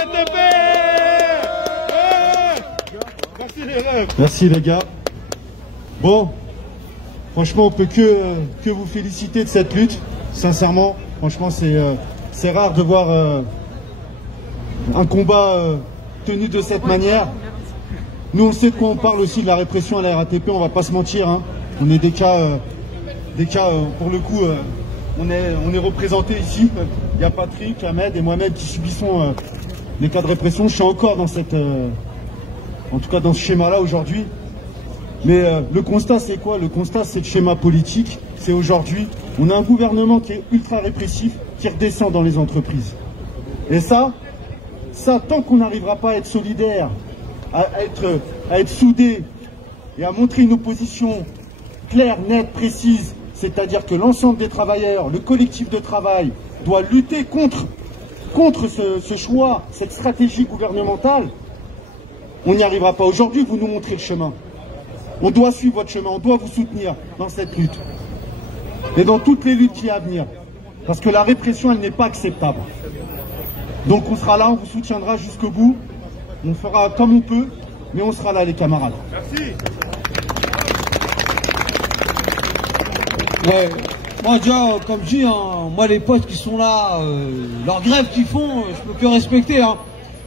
RATP. Merci les rêves. Merci les gars. Bon, franchement, on peut que vous féliciter de cette lutte. Sincèrement, franchement, c'est rare de voir un combat tenu de cette manière. Nous, on sait de quoi on parle aussi de la répression à la RATP, on va pas se mentir. Hein. On est des cas pour le coup, on est représentés ici. Il y a Patrick, Ahmed et moi-même qui subissons les cas de répression. Je suis encore dans en tout cas dans ce schéma-là aujourd'hui. Mais le constat, c'est quoi? Le constat, c'est le schéma politique. C'est aujourd'hui, on a un gouvernement qui est ultra répressif, qui redescend dans les entreprises. Et ça, tant qu'on n'arrivera pas à être solidaire, à être soudé et à montrer une opposition claire, nette, précise, c'est-à-dire que l'ensemble des travailleurs, le collectif de travail, doit lutter contre ce choix, cette stratégie gouvernementale, on n'y arrivera pas. Aujourd'hui, vous nous montrez le chemin. On doit suivre votre chemin, on doit vous soutenir dans cette lutte. Et dans toutes les luttes qui y a à venir. Parce que la répression, elle n'est pas acceptable. Donc on sera là, on vous soutiendra jusqu'au bout. On fera comme on peut, mais on sera là les camarades. Merci. Ouais. Moi déjà, comme je dis, hein, moi les potes qui sont là, leur grève qu'ils font, je peux que respecter. Hein.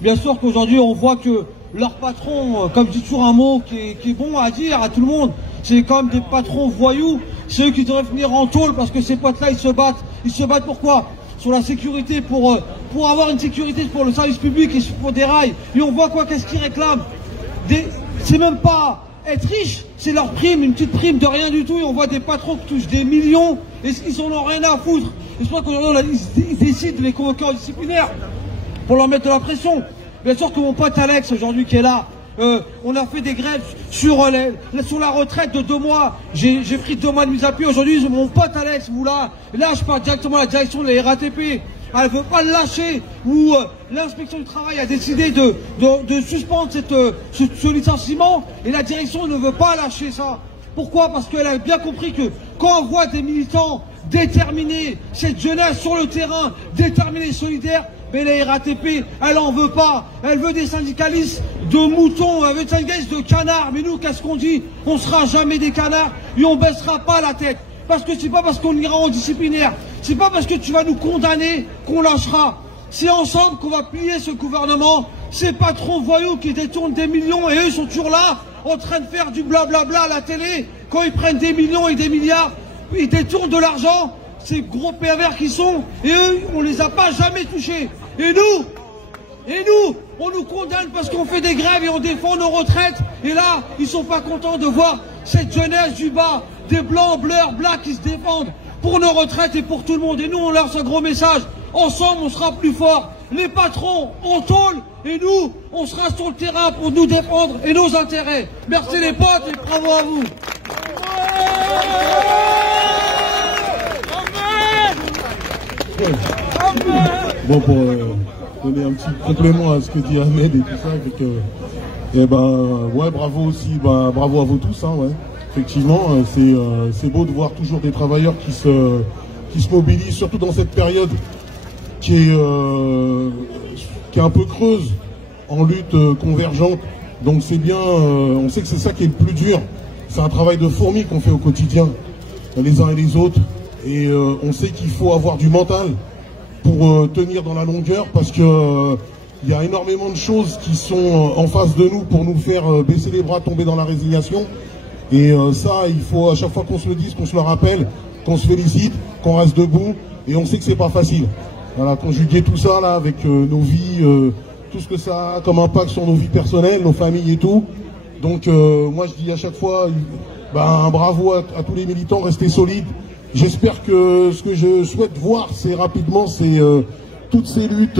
Bien sûr qu'aujourd'hui on voit que leur patron, comme je dis toujours un mot qui est bon à dire à tout le monde, c'est quand même des patrons voyous, c'est eux qui devraient venir en tôle parce que ces potes-là ils se battent. Ils se battent pourquoi? Sur la sécurité, pour avoir une sécurité pour le service public et pour des rails. Et on voit quoi, qu'est-ce qu'ils réclament? C'est même pas être riche, c'est leur prime, une petite prime de rien du tout. Et on voit des patrons qui touchent des millions et ils en ont rien à foutre. Et je crois qu'aujourd'hui ils décident de les convoquer en disciplinaire pour leur mettre de la pression. Bien sûr que mon pote Alex aujourd'hui qui est là, on a fait des grèves sur la retraite de 2 mois. J'ai pris 2 mois de mise à pied. Aujourd'hui, mon pote Alex, vous là je pars directement à la direction de la RATP. Elle veut pas le lâcher. Ou l'inspection du travail a décidé de suspendre ce licenciement et la direction ne veut pas lâcher ça. Pourquoi? Parce qu'elle a bien compris que quand on voit des militants déterminés, cette jeunesse sur le terrain, déterminée, solidaire, mais la RATP, elle en veut pas. Elle veut des syndicalistes de moutons, elle veut des syndicalistes de canards. Mais nous, qu'est-ce qu'on dit? On sera jamais des canards et on baissera pas la tête. Parce que c'est pas parce qu'on ira en disciplinaire, c'est pas parce que tu vas nous condamner qu'on lâchera. C'est ensemble qu'on va plier ce gouvernement. Ces patrons voyous qui détournent des millions et eux sont toujours là, en train de faire du blablabla à la télé. Quand ils prennent des millions et des milliards, ils détournent de l'argent. Ces gros pervers qui sont, et eux, on les a pas jamais touchés. Et nous, on nous condamne parce qu'on fait des grèves et on défend nos retraites. Et là, ils sont pas contents de voir cette jeunesse du bas, des blancs, bleurs, blacks qui se défendent pour nos retraites et pour tout le monde. Et nous, on leur lance un gros message. Ensemble, on sera plus forts. Les patrons, on tôle. Et nous, on sera sur le terrain pour nous défendre et nos intérêts. Merci les potes et bravo à vous. Bon, pour donner un petit complément à ce que dit Ahmed et tout ça, ouais, bravo aussi, bravo à vous tous, hein, ouais. Effectivement, c'est beau de voir toujours des travailleurs qui se mobilisent, surtout dans cette période qui est un peu creuse, en lutte convergente. Donc c'est bien, on sait que c'est ça qui est le plus dur. C'est un travail de fourmi qu'on fait au quotidien, les uns et les autres. Et on sait qu'il faut avoir du mental pour tenir dans la longueur, parce que il y a énormément de choses qui sont en face de nous pour nous faire baisser les bras, tomber dans la résignation. Et ça, il faut à chaque fois qu'on se le dise, qu'on se le rappelle, qu'on se félicite, qu'on reste debout. Et on sait que c'est pas facile. Voilà, conjuguer tout ça là avec nos vies, tout ce que ça a comme impact sur nos vies personnelles, nos familles et tout. Donc moi je dis à chaque fois, un bravo à tous les militants, restez solides. J'espère que ce que je souhaite voir, c'est rapidement, c'est toutes ces luttes,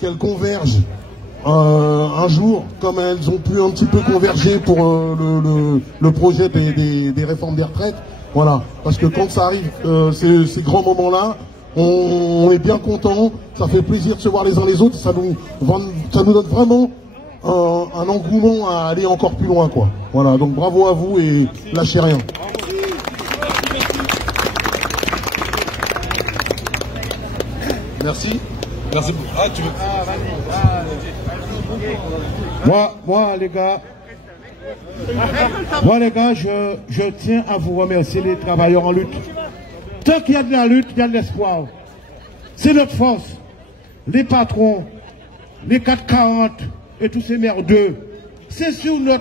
qu'elles convergent un jour, comme elles ont pu un petit peu converger pour le projet des réformes des retraites. Voilà, parce que quand ça arrive, ces grands moments-là, on est bien content, ça fait plaisir de se voir les uns les autres, ça nous donne vraiment un engouement à aller encore plus loin, quoi. Voilà, donc bravo à vous et lâchez rien. Merci. Merci beaucoup. Ah, tu veux... Moi, les gars, je tiens à vous remercier les travailleurs en lutte. Tant qu'il y a de la lutte, il y a de l'espoir. C'est notre force. Les patrons, les 440 et tous ces merdeux, c'est sur la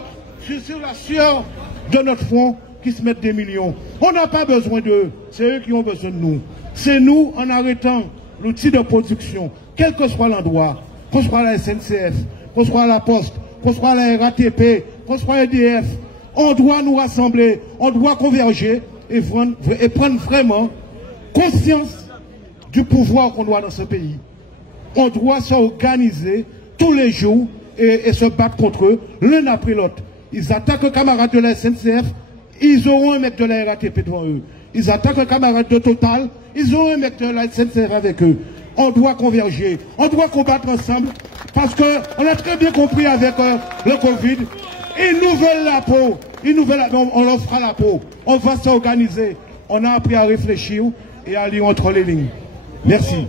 sueur de notre front qui se mettent des millions. On n'a pas besoin d'eux, c'est eux qui ont besoin de nous. C'est nous, en arrêtant l'outil de production, quel que soit l'endroit, qu'on soit la SNCF, qu'on soit la Poste, qu'on soit la RATP, qu'on soit EDF, on doit nous rassembler, on doit converger et prendre vraiment conscience du pouvoir qu'on doit dans ce pays. On doit s'organiser tous les jours et se battre contre eux, l'un après l'autre. Ils attaquent un camarade de la SNCF, ils auront un mec de la RATP devant eux. Ils attaquent un camarade de Total, ils auront un mec de la SNCF avec eux. On doit converger, on doit combattre ensemble, parce qu'on a très bien compris avec le Covid, ils nous veulent la peau, on leur fera la peau. On va s'organiser, on a appris à réfléchir et à lire entre les lignes. Merci.